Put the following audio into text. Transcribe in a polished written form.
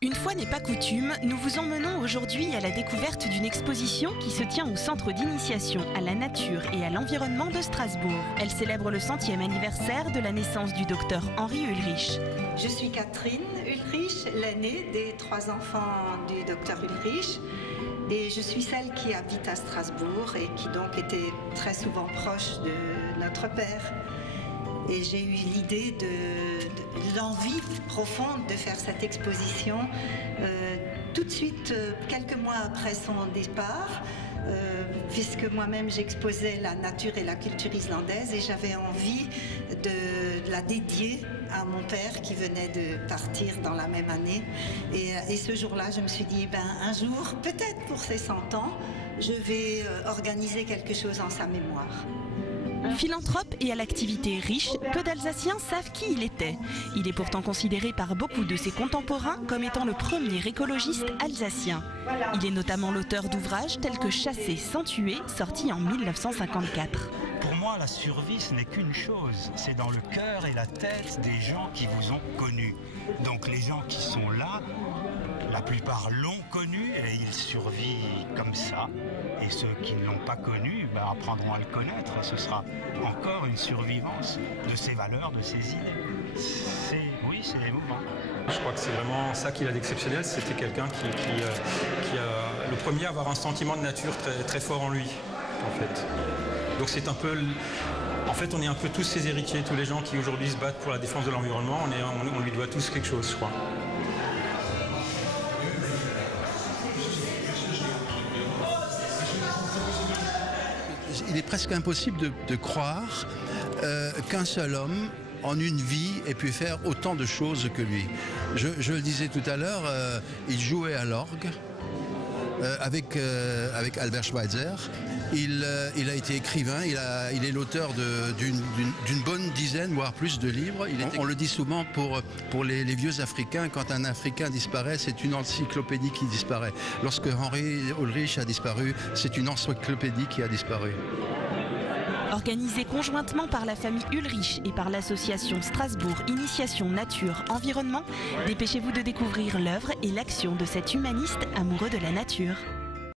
Une fois n'est pas coutume, nous vous emmenons aujourd'hui à la découverte d'une exposition qui se tient au Centre d'initiation à la nature et à l'environnement de Strasbourg. Elle célèbre le 100e anniversaire de la naissance du docteur Henri Ulrich. Je suis Catherine Ulrich, l'aînée des 3 enfants du docteur Ulrich. Et je suis celle qui habite à Strasbourg et qui donc était très souvent proche de notre père. Et j'ai eu l'idée de l'envie profonde de faire cette exposition tout de suite, quelques mois après son départ, puisque moi-même j'exposais la nature et la culture islandaise et j'avais envie de la dédier à mon père qui venait de partir dans la même année. Et ce jour-là, je me suis dit, un jour, peut-être pour ses 100 ans, je vais organiser quelque chose en sa mémoire. Philanthrope et à l'activité riche, peu d'Alsaciens savent qui il était. Il est pourtant considéré par beaucoup de ses contemporains comme étant le premier écologiste alsacien. Il est notamment l'auteur d'ouvrages tels que Chasser sans tuer, sorti en 1954. Pour moi, la survie, ce n'est qu'une chose. C'est dans le cœur et la tête des gens qui vous ont connu. Donc les gens qui sont là, la plupart l'ont connu et ils survivent comme ça. Et ceux qui ne l'ont pas connu apprendront à le connaître. Et ce sera encore une survivance de ses valeurs, de ses idées. Oui, c'est émouvant. Je crois que c'est vraiment ça qu'il a d'exceptionnel. C'était quelqu'un qui a le premier à avoir un sentiment de nature très, très fort en lui, en fait. Donc c'est un peu... En fait, on est un peu tous ses héritiers, tous les gens qui aujourd'hui se battent pour la défense de l'environnement. On lui doit tous quelque chose, je crois. Il est presque impossible de croire qu'un seul homme, en une vie, ait pu faire autant de choses que lui. Je le disais tout à l'heure, il jouait à l'orgue avec Albert Schweitzer. Il a été écrivain, il est l'auteur d'une bonne dizaine, voire plus de livres. On le dit souvent pour les vieux Africains, quand un Africain disparaît, c'est une encyclopédie qui disparaît. Lorsque Henri Ulrich a disparu, c'est une encyclopédie qui a disparu. Organisé conjointement par la famille Ulrich et par l'association Strasbourg Initiation Nature Environnement, dépêchez-vous de découvrir l'œuvre et l'action de cet humaniste amoureux de la nature.